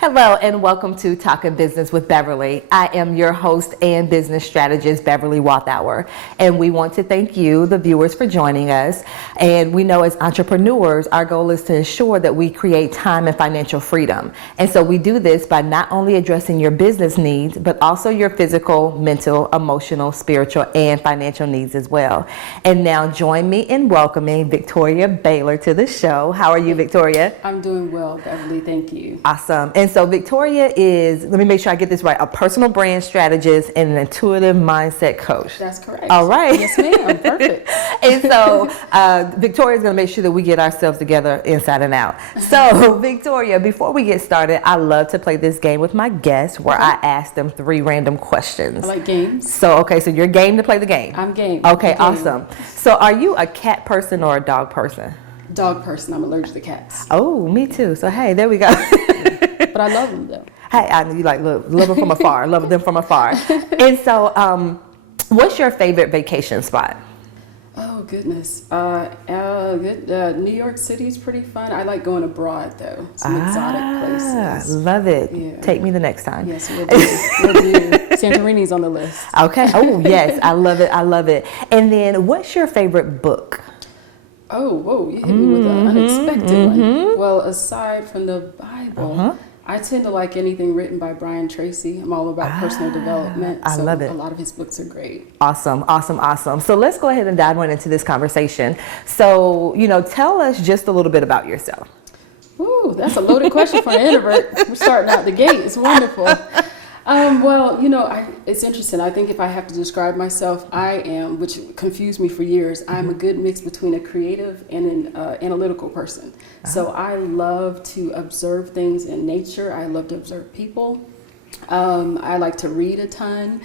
Hello and welcome to Talking Business with Beverly. I am your host and business strategist, Beverly Walthour. And we want to thank you, the viewers, for joining us. And we know as entrepreneurs, our goal is to ensure that we create time and financial freedom. And so we do this by not only addressing your business needs, but also your physical, mental, emotional, spiritual, and financial needs as well. And now join me in welcoming Victoria Baylor to the show. How are you, Victoria? I'm doing well, Beverly. Thank you. Awesome. And so Victoria is, let me make sure I get this right, a personal brand strategist and an intuitive mindset coach. That's correct. All right. Yes, ma'am. Perfect. And so Victoria's going to make sure that we get ourselves together inside and out. So Victoria, before we get started, I love to play this game with my guests where I ask them 3 random questions. I like games. So, okay, so you're game to play the game? I'm game. Okay, awesome. So are you a cat person or a dog person? Dog person. I'm allergic to cats. Oh, me too. So, hey, there we go. But I love them, though. Hey, you like love them from afar, love them from afar. And so, what's your favorite vacation spot? Oh, goodness. New York City is pretty fun. I like going abroad, though. Some exotic places. Love it. Yeah. Take me the next time. Yes, we'll do. Santorini's on the list. Okay. Oh, yes. I love it. I love it. And then, what's your favorite book? Oh, whoa. You hit me with an unexpected one. Well, aside from the Bible, I tend to like anything written by Brian Tracy. I'm all about personal development. I love it. A lot of his books are great. Awesome, awesome, awesome. So let's go ahead and dive right into this conversation. So, tell us just a little bit about yourself. Ooh, that's a loaded question for an introvert. We're starting out the gate. It's wonderful. It's interesting. I think if I have to describe myself, I am, which confused me for years, I'm a good mix between a creative and an analytical person. So I love to observe things in nature. I love to observe people. I like to read a ton,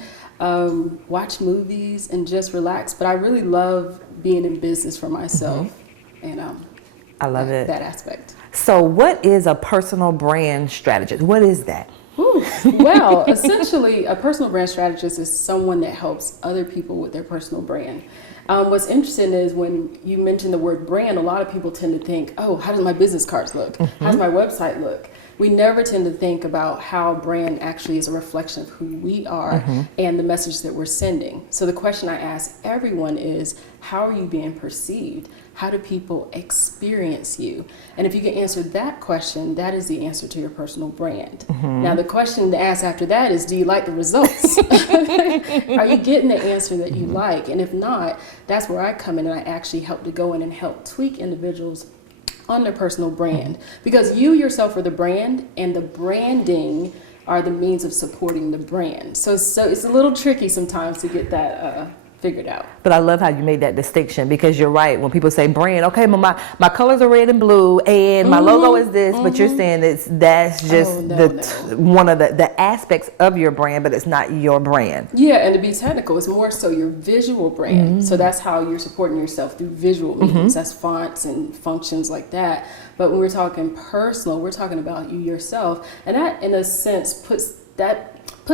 watch movies, and just relax. But I really love being in business for myself. And I love it. That aspect. So what is a personal brand strategist? What is that? Well, essentially, a personal brand strategist is someone that helps other people with their personal brand. What's interesting is when you mention the word brand, a lot of people tend to think, oh, how does my business cards look? How does my website look? We never tend to think about how brand actually is a reflection of who we are and the message that we're sending. So the question I ask everyone is, how are you being perceived? How do people experience you? And if you can answer that question, that is the answer to your personal brand. Now, the question to ask after that is, do you like the results? Are you getting the answer that you like? And if not, that's where I come in and I actually help to go in and help tweak individuals on their personal brand. Because you yourself are the brand, and the branding are the means of supporting the brand. So it's a little tricky sometimes to get that figured out. But I love how you made that distinction, because you're right. When people say brand, okay, my colors are red and blue and my logo is this, but you're saying that's just one of the aspects of your brand, but it's not your brand. Yeah, and to be technical, it's more so your visual brand. So that's how you're supporting yourself, through visual means. That's fonts and functions like that. But when we're talking personal, we're talking about you yourself. And that, in a sense, puts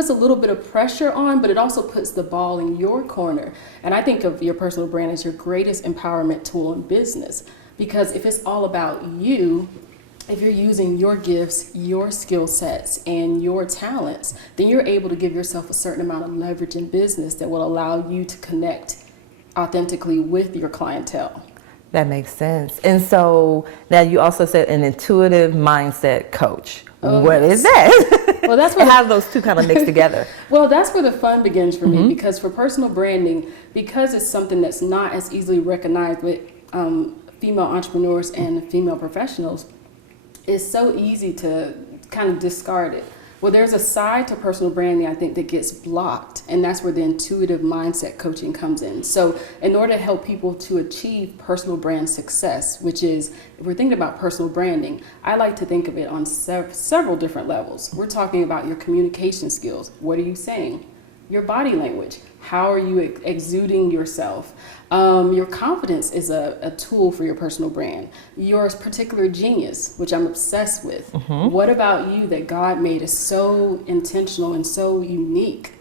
a little bit of pressure on, but it also puts the ball in your corner. And I think of your personal brand as your greatest empowerment tool in business. Because if it's all about you, if you're using your gifts, your skill sets, and your talents, then you're able to give yourself a certain amount of leverage in business that will allow you to connect authentically with your clientele. That makes sense. And so now you also said an intuitive mindset coach. What is that? Well, that's where how those two kind of mix together. Well, that's where the fun begins for me, because for personal branding, because it's something that's not as easily recognized with female entrepreneurs and female professionals, it's so easy to kind of discard it. Well, there's a side to personal branding, I think, that gets blocked, and that's where the intuitive mindset coaching comes in. So in order to help people to achieve personal brand success, which is, if we're thinking about personal branding, I like to think of it on several different levels. We're talking about your communication skills. What are you saying? Your body language. How are you exuding yourself? Your confidence is a tool for your personal brand. Your particular genius, which I'm obsessed with. What about you that God made is so intentional and so unique?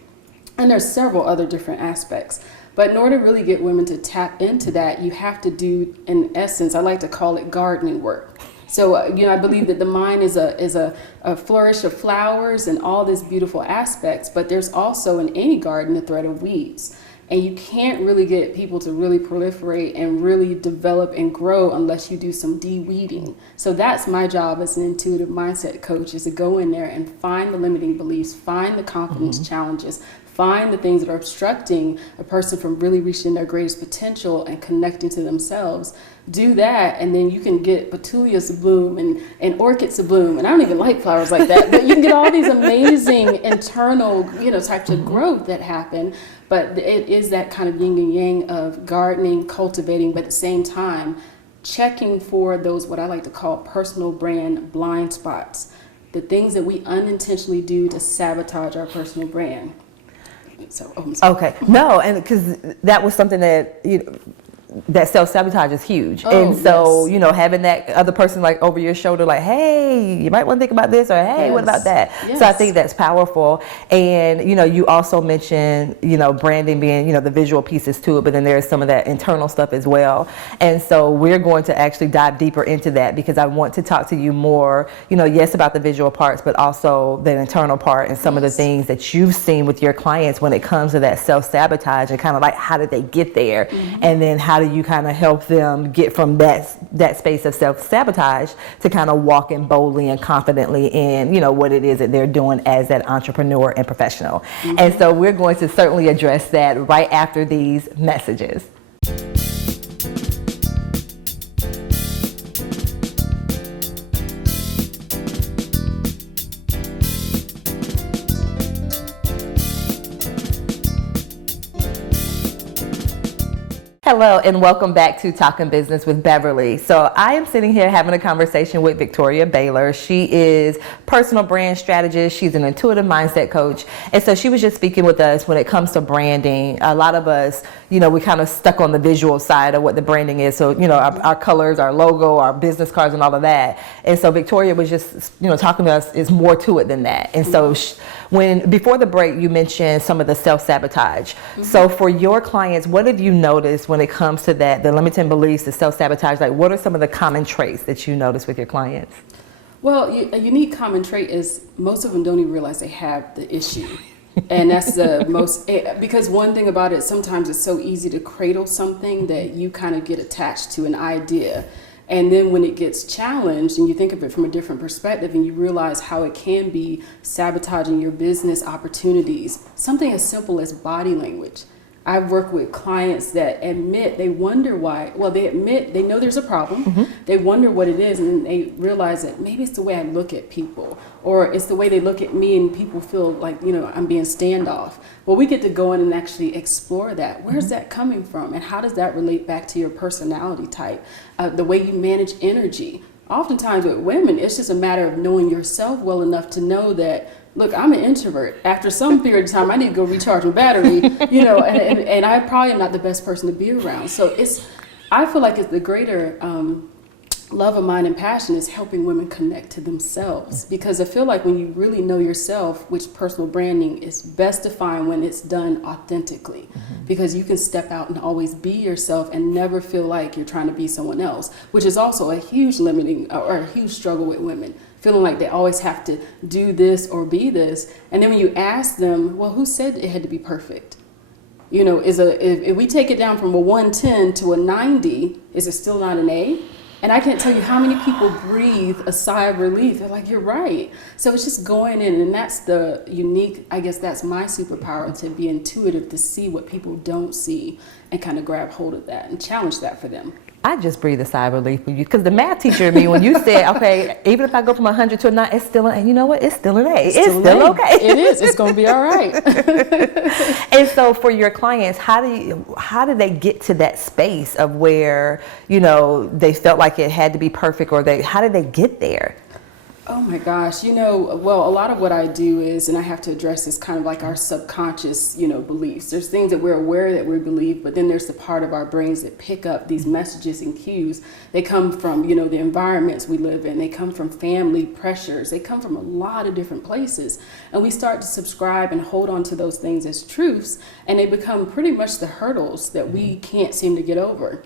And there's several other different aspects. But in order to really get women to tap into that, you have to do, in essence, I like to call it gardening work. So, I believe that the mind is a flourish of flowers and all these beautiful aspects, but there's also in any garden a thread of weeds. And you can't really get people to really proliferate and really develop and grow unless you do some de-weeding. So that's my job as an intuitive mindset coach, is to go in there and find the limiting beliefs, find the confidence challenges, find the things that are obstructing a person from really reaching their greatest potential and connecting to themselves. Do that, and then you can get petunias to bloom and orchids to bloom. And I don't even like flowers like that, but you can get all these amazing internal, types of growth that happen. But it is that kind of yin and yang of gardening, cultivating, but at the same time, checking for those, what I like to call personal brand blind spots, the things that we unintentionally do to sabotage our personal brand. So, I'm sorry. Okay, no, and because that was something that that self-sabotage is huge. And so, yes. Having that other person like over your shoulder, like, hey, you might want to think about this, or hey, Yes. what about that? Yes. So I think that's powerful. And, you also mentioned, branding being, the visual pieces to it, but then there's some of that internal stuff as well. And so we're going to actually dive deeper into that, because I want to talk to you more, yes, about the visual parts, but also the internal part and some of the things that you've seen with your clients when it comes to that self-sabotage, and kind of like, how did they get there? And then how do you kind of help them get from that space of self-sabotage to kind of walking boldly and confidently in, what it is that they're doing as that entrepreneur and professional. And so we're going to certainly address that right after these messages. Hello and welcome back to Talking Business with Beverly. So I am sitting here having a conversation with Victoria Baylor. She is personal brand strategist. She's an intuitive mindset coach. And so she was just speaking with us when it comes to branding. A lot of us, we kind of stuck on the visual side of what the branding is. So, our colors, our logo, our business cards and all of that. And so Victoria was just, talking to us, is more to it than that. And so before the break, you mentioned some of the self-sabotage. So for your clients, what have you noticed when it comes to that, the limiting beliefs, the self-sabotage? Like, what are some of the common traits that you notice with your clients? Well, a unique common trait is most of them don't even realize they have the issue. And that's the most, because one thing about it, sometimes it's so easy to cradle something that you kind of get attached to an idea. And then when it gets challenged and you think of it from a different perspective and you realize how it can be sabotaging your business opportunities, something as simple as body language. I've worked with clients that admit they wonder why. Well, they admit they know there's a problem. They wonder what it is, and they realize that maybe it's the way I look at people, or it's the way they look at me, and people feel like, I'm being standoff. Well, we get to go in and actually explore that. Where's that coming from, and how does that relate back to your personality type, the way you manage energy? Oftentimes with women, it's just a matter of knowing yourself well enough to know that, look, I'm an introvert. After some period of time, I need to go recharge my battery, and I probably am not the best person to be around. So I feel like it's the greater love of mine and passion is helping women connect to themselves, because I feel like when you really know yourself, which personal branding is best defined when it's done authentically, because you can step out and always be yourself and never feel like you're trying to be someone else, which is also a huge limiting or a huge struggle with women, feeling like they always have to do this or be this. And then when you ask them, well, who said it had to be perfect? If we take it down from a 110 to a 90, is it still not an A? And I can't tell you how many people breathe a sigh of relief. They're like, you're right. So it's just going in, and that's the unique, I guess that's my superpower, to be intuitive, to see what people don't see and kind of grab hold of that and challenge that for them. I just breathe a sigh of relief for you, because the math teacher in me, when you said, okay, even if I go from 100 to a 9, it's still an A. You know what? It's still an A. It's still okay. It is. It's going to be all right. And so for your clients, how do they get to that space of where, they felt like it had to be perfect, or how did they get there? Oh my gosh, well, a lot of what I do is, and I have to address this, kind of like our subconscious, beliefs. There's things that we're aware that we believe, but then there's the part of our brains that pick up these messages and cues. They come from, the environments we live in. They come from family pressures. They come from a lot of different places. And we start to subscribe and hold on to those things as truths, and they become pretty much the hurdles that we can't seem to get over.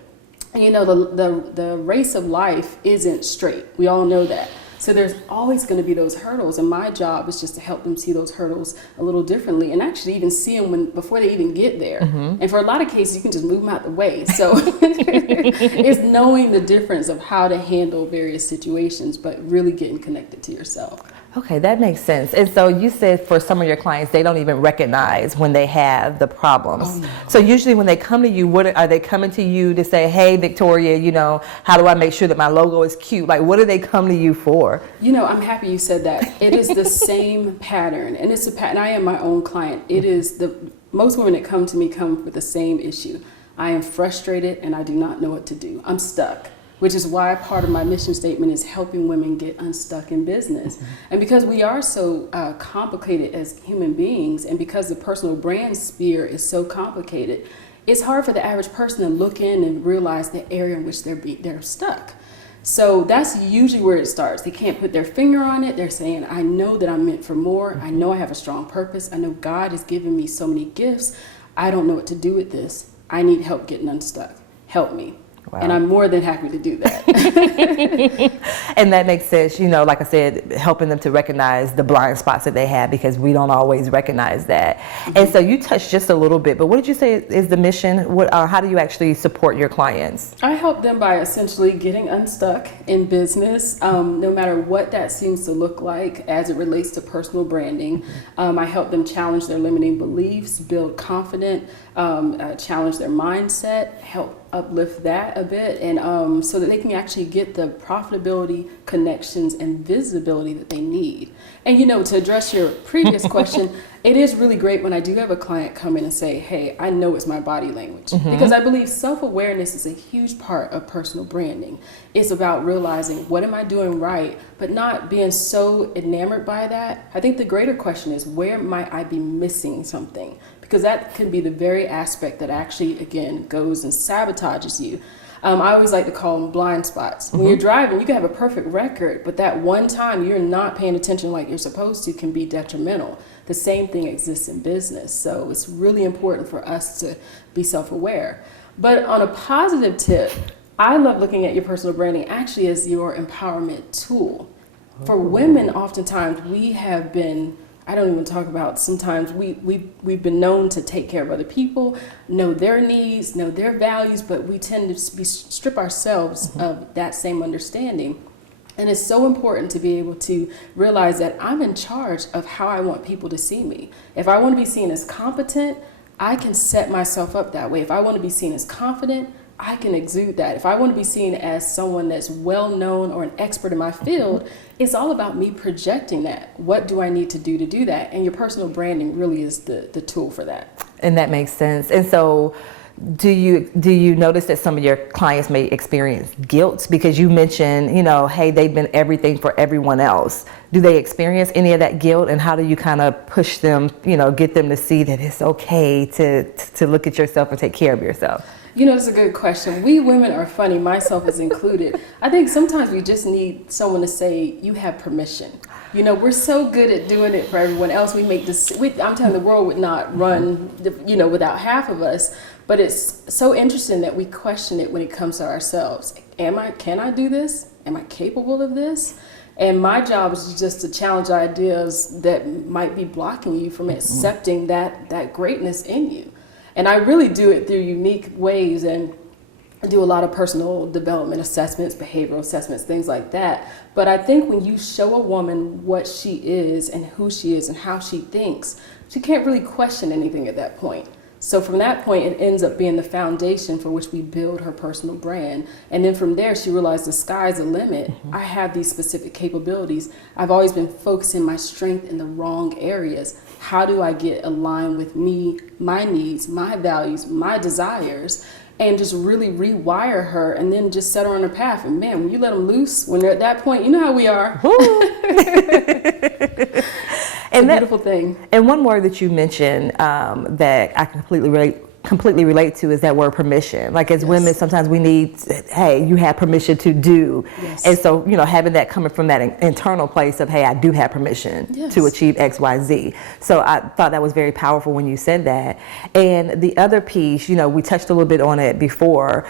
you know, the race of life isn't straight. We all know that. So there's always going to be those hurdles, and my job is just to help them see those hurdles a little differently, and actually even see them before they even get there. And for a lot of cases, you can just move them out the way. So it's knowing the difference of how to handle various situations, but really getting connected to yourself. Okay, that makes sense. And so you said for some of your clients, they don't even recognize when they have the problems. Oh, no. So usually when they come to you, what are they coming to you to say, hey, Victoria, you know, how do I make sure that my logo is cute? Like, what do they come to you for? You know, I'm happy you said that. It is the same pattern, and it's a pattern. I am my own client. It is most women that come to me come with the same issue. I am frustrated and I do not know what to do. I'm stuck. Which is why part of my mission statement is helping women get unstuck in business. And because we are so complicated as human beings, and because the personal brand sphere is so complicated, it's hard for the average person to look in and realize the area in which they're stuck. So that's usually where it starts. They can't put their finger on it. They're saying, I know that I'm meant for more. I know I have a strong purpose. I know God has given me so many gifts. I don't know what to do with this. I need help getting unstuck. Help me. Wow. And I'm more than happy to do that. And that makes sense, you know, like I said, helping them to recognize the blind spots that they have, because we don't always recognize that. And so you touched just a little bit, but what did you say is the mission? How do you actually support your clients? I help them by essentially getting unstuck in business, no matter what that seems to look like as it relates to personal branding. I help them challenge their limiting beliefs, build confidence, challenge their mindset, help uplift that a bit, and so that they can actually get the profitability, connections, and visibility that they need. And you know, to address your previous question, it is really great when I do have a client come in and say, hey, I know it's my body language. Because I believe self-awareness is a huge part of personal branding. It's about realizing, what am I doing right, but not being so enamored by that. I think the greater question is, where might I be missing something? Because that can be the very aspect that actually, again, goes and sabotages you. I always like to call them blind spots. When you're driving, you can have a perfect record, but that one time you're not paying attention like you're supposed to can be detrimental. The same thing exists in business. So it's really important for us to be self-aware. But on a positive tip, I love looking at your personal branding actually as your empowerment tool. For women, oftentimes we have been, I don't even talk about, sometimes we've been known to take care of other people, know their needs, know their values, but we tend to strip ourselves of that same understanding. And it's so important to be able to realize that I'm in charge of how I want people to see me. If I want to be seen as competent, I can set myself up that way. If I want to be seen as confident, I can exude that. If I want to be seen as someone that's well known or an expert in my field, it's all about me projecting that. What do I need to do that? And your personal branding really is the tool for that. And that makes sense. And so do you notice that some of your clients may experience guilt? Because you mentioned, you know, hey, they've been everything for everyone else. Do they experience any of that guilt? And how do you kind of push them, you know, get them to see that it's okay to look at yourself and take care of yourself? You know, it's a good question. We women are funny, myself is included. I think sometimes we just need someone to say, you have permission. You know, we're so good at doing it for everyone else. We make this, I'm telling you, the world would not run, you know, without half of us. But it's so interesting that we question it when it comes to ourselves. Can I do this? Am I capable of this? And my job is just to challenge ideas that might be blocking you from accepting that greatness in you. And I really do it through unique ways, and I do a lot of personal development assessments, behavioral assessments, things like that. But I think when you show a woman what she is and who she is and how she thinks, she can't really question anything at that point. So from that point, it ends up being the foundation for which we build her personal brand. And then from there, she realized the sky's the limit. I have these specific capabilities. I've always been focusing my strength in the wrong areas. How do I get aligned with me, my needs, my values, my desires, and just really rewire her, and then just set her on her path? And man, when you let them loose, when they're at that point, you know how we are. And that beautiful thing. And one word that you mentioned that I completely relate to is that word permission. Like as women, sometimes we need, hey, you have permission to do. Yes. And so, you know, having that coming from that internal place of, hey, I do have permission to achieve X, Y, Z. So I thought that was very powerful when you said that. And the other piece, you know, we touched a little bit on it before,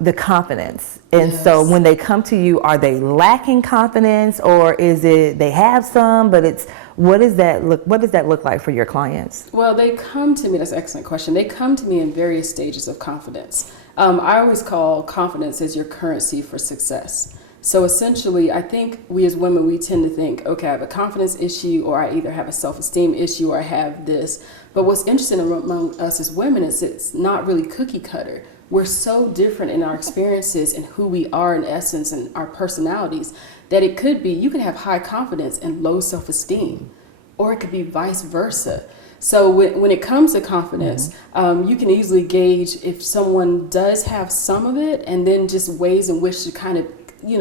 the confidence. And so Yes. when they come to you, are they lacking confidence, or is it they have some, but it's, what does that look like for your clients? Well, they come to me, that's an excellent question. They come to me in various stages of confidence. I always call confidence as your currency for success. So essentially, I think we as women, we tend to think, okay, I have a confidence issue, or I either have a self-esteem issue, or I have this. But what's interesting among us as women is it's not really cookie cutter. We're so different in our experiences and who we are in essence and our personalities that it could be, you can have high confidence and low self-esteem, or it could be vice versa. So when it comes to confidence, you can easily gauge if someone does have some of it, and then just ways in which to kind of,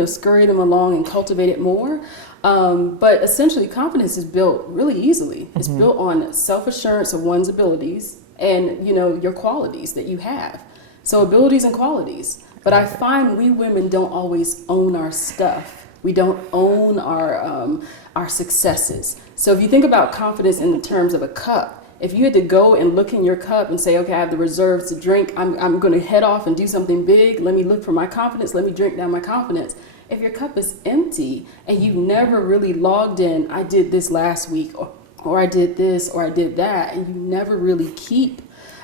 scurry them along and cultivate it more. But essentially, confidence is built really easily. It's built on self-assurance of one's abilities and, your qualities that you have. So abilities and qualities. But I find we women don't always own our stuff. We don't own our successes. So if you think about confidence in the terms of a cup, if you had to go and look in your cup and say, okay, I have the reserves to drink, I'm going to head off and do something big, let me look for my confidence, let me drink down my confidence. If your cup is empty and you've never really logged in, I did this last week, or I did this, or I did that, and you never really keep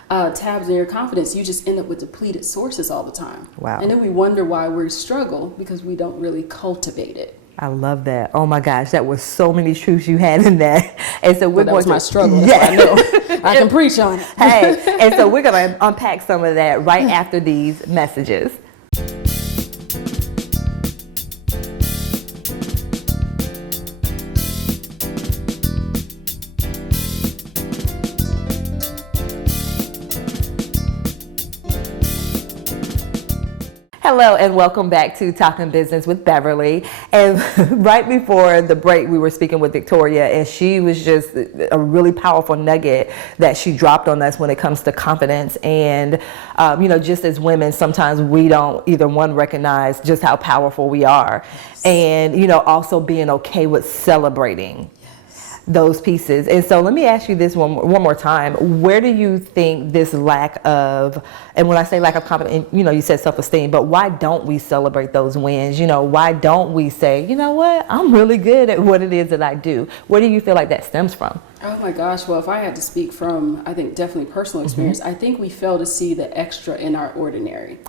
tabs on your confidence, you just end up with depleted sources all the time. Wow. And then we wonder why we struggle, because we don't really cultivate it. I love that. Oh my gosh, that was so many truths you had in that. And so we're That was going my to, struggle. That's why I know. I can preach on it. Hey, and so we're going to unpack some of that right after these messages. Hello and welcome back to Talking Business with Beverly. And right before the break, we were speaking with Victoria, and she was just a really powerful nugget that she dropped on us when it comes to confidence. And, just as women, sometimes we don't either one recognize just how powerful we are, and, also being okay with celebrating those pieces. And so let me ask you this one more time. Where do you think this lack of, and when I say lack of confidence, you said self-esteem, but why don't we celebrate those wins? Why don't we say, you know what, I'm really good at what it is that I do? Where do you feel like that stems from? Oh my gosh, well, if I had to speak from, I think definitely personal experience, I think we fail to see the extra in our ordinary.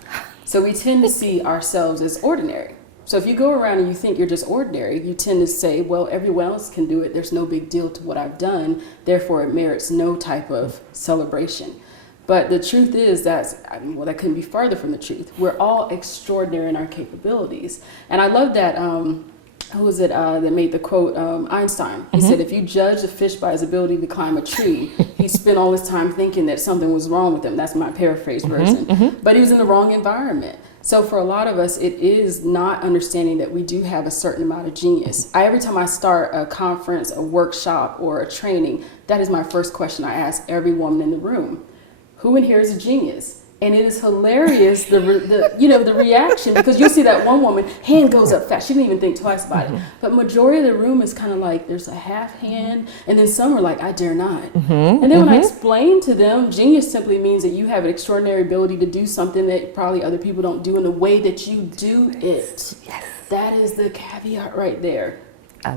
So we tend to see ourselves as ordinary. So if you go around and you think you're just ordinary, you tend to say, well, everyone else can do it. There's no big deal to what I've done. Therefore, it merits no type of celebration. But the truth is that couldn't be farther from the truth. We're all extraordinary in our capabilities. And I love that, who was it that made the quote, Einstein. He said, if you judge a fish by his ability to climb a tree, he spent all his time thinking that something was wrong with him. That's my paraphrase version. But he was in the wrong environment. So for a lot of us, it is not understanding that we do have a certain amount of genius. Every time I start a conference, a workshop, or a training, that is my first question I ask every woman in the room. Who in here is a genius? And it is hilarious, the reaction, because you'll see that one woman, hand goes up fast. She didn't even think twice about it. But majority of the room is kind of like, there's a half hand, and then some are like, I dare not. And then when I explain to them, genius simply means that you have an extraordinary ability to do something that probably other people don't do in the way that you do it. Yes. That is the caveat right there.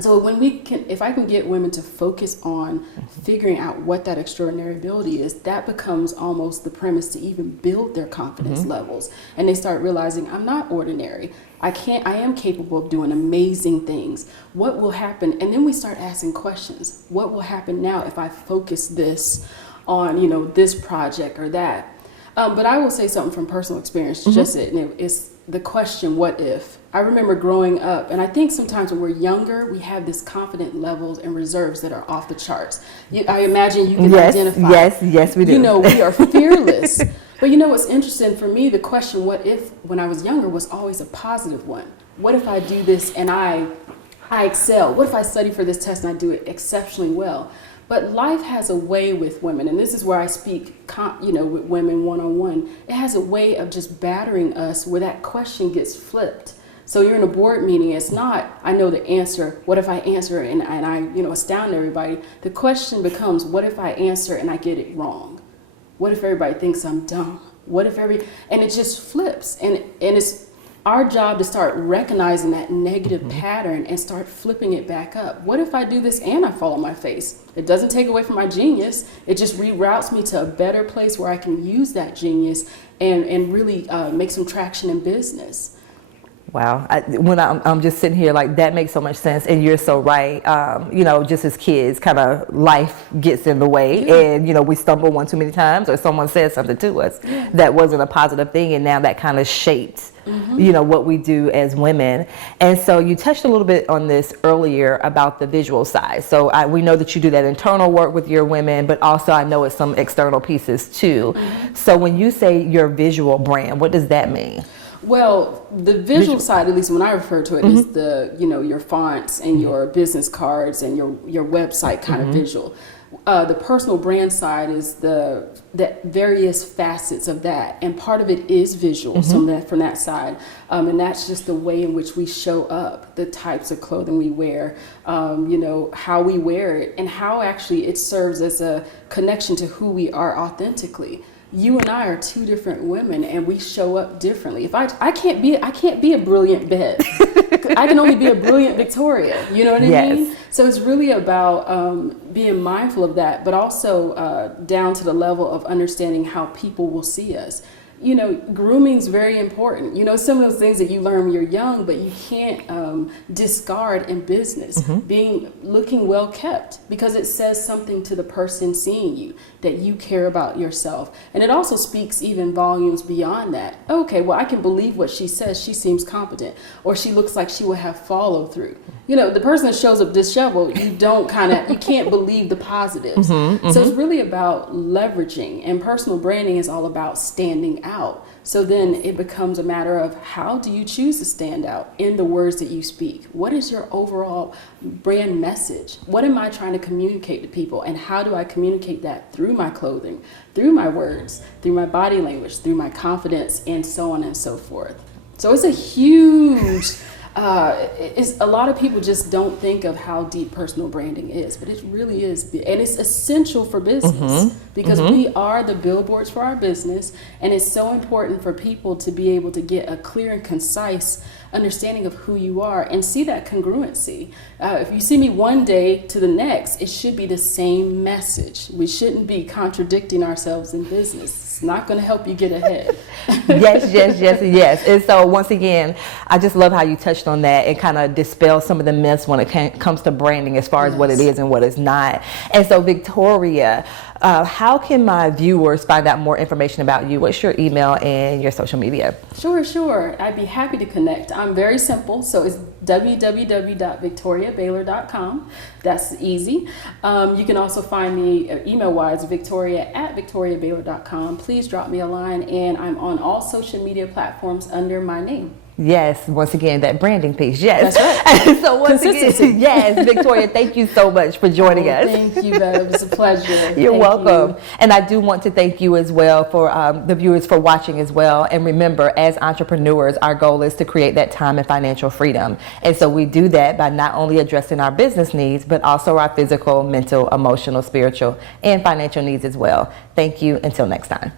So if I can get women to focus on figuring out what that extraordinary ability is, that becomes almost the premise to even build their confidence levels. And they start realizing, I'm not ordinary. I am capable of doing amazing things. What will happen? And then we start asking questions. What will happen now if I focus this on, this project or that? But I will say something from personal experience, and it's the question, what if? I remember growing up, and I think sometimes when we're younger, we have this confident levels and reserves that are off the charts. I imagine you can identify. Yes, we do. We are fearless. But what's interesting for me, the question, what if, when I was younger, was always a positive one. What if I do this and I excel? What if I study for this test and I do it exceptionally well? But life has a way with women, and this is where I speak, with women one-on-one. It has a way of just battering us where that question gets flipped. So you're in a board meeting. It's not, I know the answer. What if I answer and I astound everybody? The question becomes, what if I answer and I get it wrong? What if everybody thinks I'm dumb? What if and it just flips, and it's our job to start recognizing that negative pattern and start flipping it back up. What if I do this and I fall on my face? It doesn't take away from my genius. It just reroutes me to a better place where I can use that genius and really make some traction in business. Wow. When I'm just sitting here, like, that makes so much sense, and you're so right. Just as kids, kind of life gets in the way, and we stumble one too many times, or someone says something to us that wasn't a positive thing, and now that kind of shapes what we do as women. And so you touched a little bit on this earlier about the visual side. So we know that you do that internal work with your women, but also I know it's some external pieces too. So when you say your visual brand, what does that mean? Well, the visual side, at least when I refer to it, is the your fonts and your business cards and your website kind of visual. The personal brand side is the various facets of that, and part of it is visual. So from that side, and that's just the way in which we show up, the types of clothing we wear, how we wear it, and how actually it serves as a connection to who we are authentically. You and I are two different women, and we show up differently. If I can't be a brilliant Bev. I can only be a brilliant Victoria. You know what I mean? So it's really about being mindful of that, but also down to the level of understanding how people will see us. Grooming is very important. Some of those things that you learn when you're young, but you can't discard in business. Looking well kept, because it says something to the person seeing you, that you care about yourself. And it also speaks even volumes beyond that. Okay, well, I can believe what she says. She seems competent, or she looks like she will have follow through. The person that shows up disheveled, you can't believe the positives. So it's really about leveraging, and personal branding is all about standing out. So then it becomes a matter of, how do you choose to stand out in the words that you speak? What is your overall brand message? What am I trying to communicate to people? And how do I communicate that through my clothing, through my words, through my body language, through my confidence, and so on and so forth. So it's a huge... a lot of people just don't think of how deep personal branding is, but it really is, and it's essential for business because we are the billboards for our business, and it's so important for people to be able to get a clear and concise understanding of who you are and see that congruency. If you see me one day to the next, it should be the same message. We shouldn't be contradicting ourselves in business. It's not going to help you get ahead. Yes. And so once again, I just love how you touched on that and kind of dispel some of the myths when it comes to branding as far as what it is and what it's not. And so Victoria, how can my viewers find out more information about you? What's your email and your social media? Sure. I'd be happy to connect. I'm very simple. So it's www.victoriabaylor.com. That's easy. You can also find me email-wise, victoria@victoriabaylor.com. Please drop me a line, and I'm on all social media platforms under my name. Yes, once again, that branding piece. Yes. That's right. So once again, yes, Victoria, thank you so much for joining us. Thank you, Bev. It's a pleasure. You're welcome. And I do want to thank you as well for the viewers for watching as well. And remember, as entrepreneurs, our goal is to create that time and financial freedom. And so we do that by not only addressing our business needs, but also our physical, mental, emotional, spiritual, and financial needs as well. Thank you. Until next time.